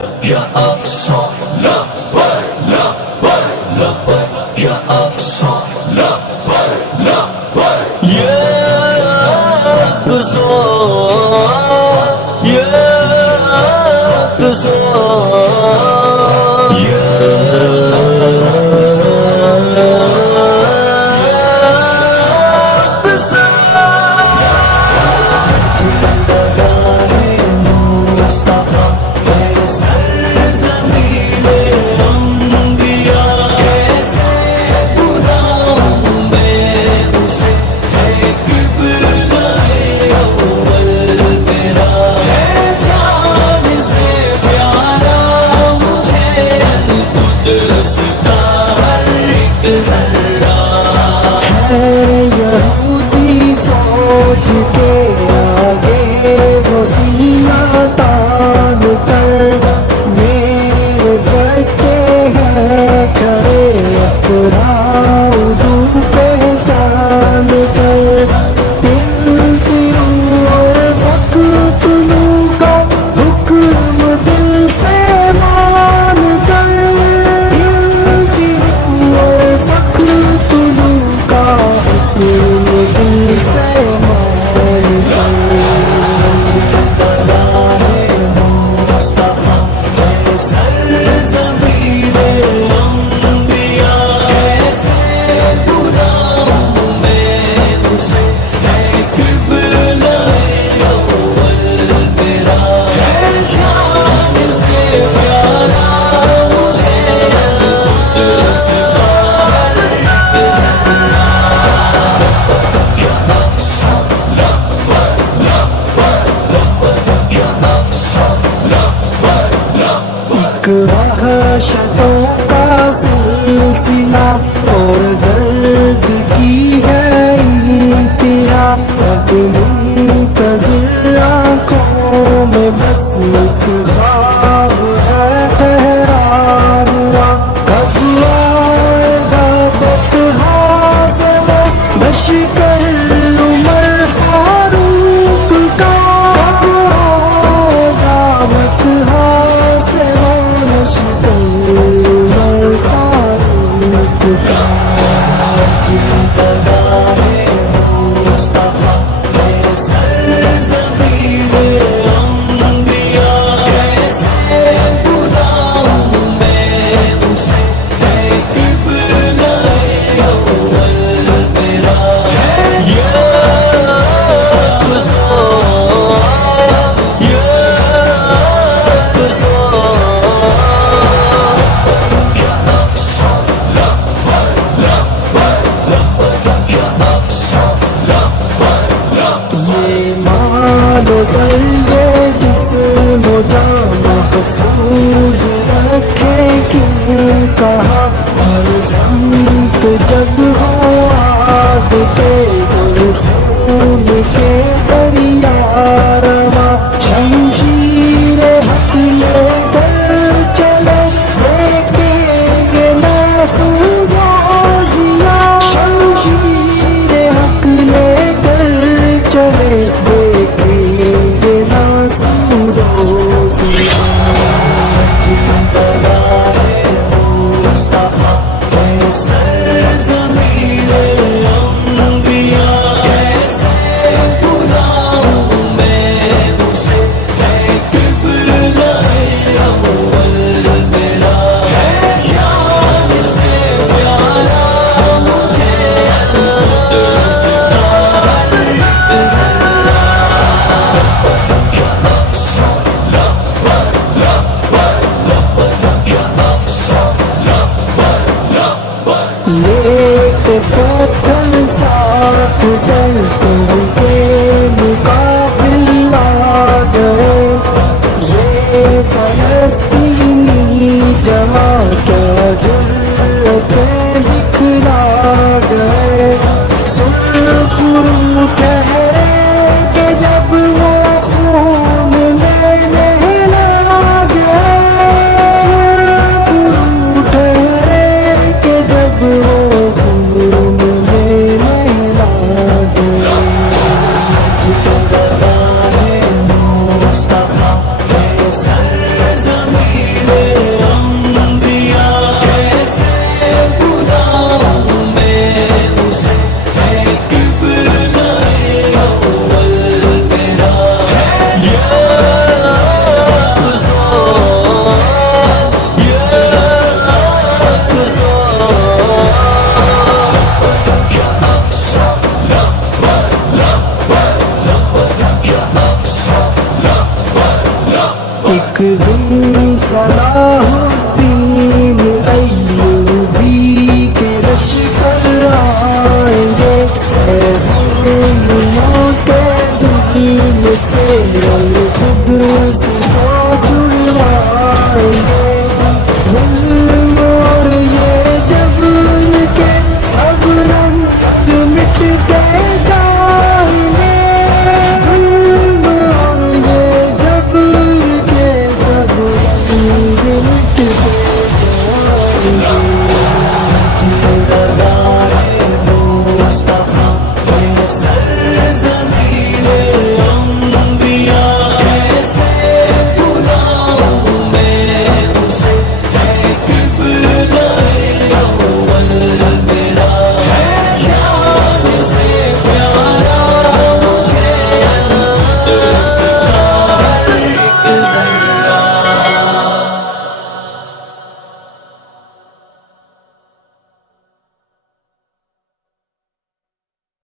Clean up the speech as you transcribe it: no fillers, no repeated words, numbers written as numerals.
Ya Aqsa, labbaik, labbaik, labbaik, Ya Aqsa, labbaik, labbaik, Ya Aqsa, Ya Aqsa, Ya یہودی فوج کے آگے وہ سینہ تان کر میرے بچے ہیں کھڑے اپنا اردو پہچان کر دل فرو اور فقتلو کا حکم دل سے مان کر دل فرو اور فقتلو کا حکم دل سے مان کر سچ بتا ہے مصطفیٰ ہے سرزمین انبیاء کیسے بلاؤں میں اسے ہے قبلہ اول میرا ہے جان سے پیارا مجھے قدس وحشتوں کا سلسلہ اور درد کی ہے انتہا سب منتظر آنکھوں میں بس ایک خواب ہے ٹھہرا ہوا کب آئے گا بطحا سے وہ بشکر عمر فاروق کا کب آئے گا بطحا سے وہ بشکر عمر فاروق کا سچ بتا ہے مصطفیٰ ہے سرزمین انبیاء کیسے بلاؤں میں اسے ہے قبلہ اول میرا ہے یا Aqsa, Ya Aqsa, Ya Aqsa, labbaik, labbaik, labbaik, Ya Aqsa, labbaik, labbaik. یہ مال و زر یہ جسم و جان محفوظ رکھے کیوں کہا ہر سمت جب ہو آگ کے گل خون کے دریا رواں شمشیر حق لے کر چلے دیکھیں گے ناسور و ضیا شمشیر حق لے کر چلے دیکھیں گے ناسور و ضیا سچ بتا ہے مصطفیٰ ہے سرزمین انبیاء کیسے بلاؤں میں اسے ہے قبلہ اول میرا ہے جان سے پیارا مجھے قدس کا Ya Aqsa, labbaik, labbaik, labbaik, Ya Aqsa, labbaik, labbaik. لے کے پتھر ساتھ جل کر کے مقابل آ گئے یہ فلسطینی جماعت کیا جرأتیں بکھلا گئے سرخ رو ٹھہرے کہ جب وہ خون میں نہلا گئے سرخ رو ٹھہرے کہ جب وہ خون میں نہلا گئے سچ بتا ہے مصطفیٰ ہے سرزمین صلاح الدین ایوبی کے لشکر آئیں گے، سیدوں کے دل سے القدس کو چھڑوائیں گے، ظلم اور یہ جبر کے سب رنگ مٹ کے جائیں گے، ظلم اور یہ جبر کے سب رنگ مٹ کے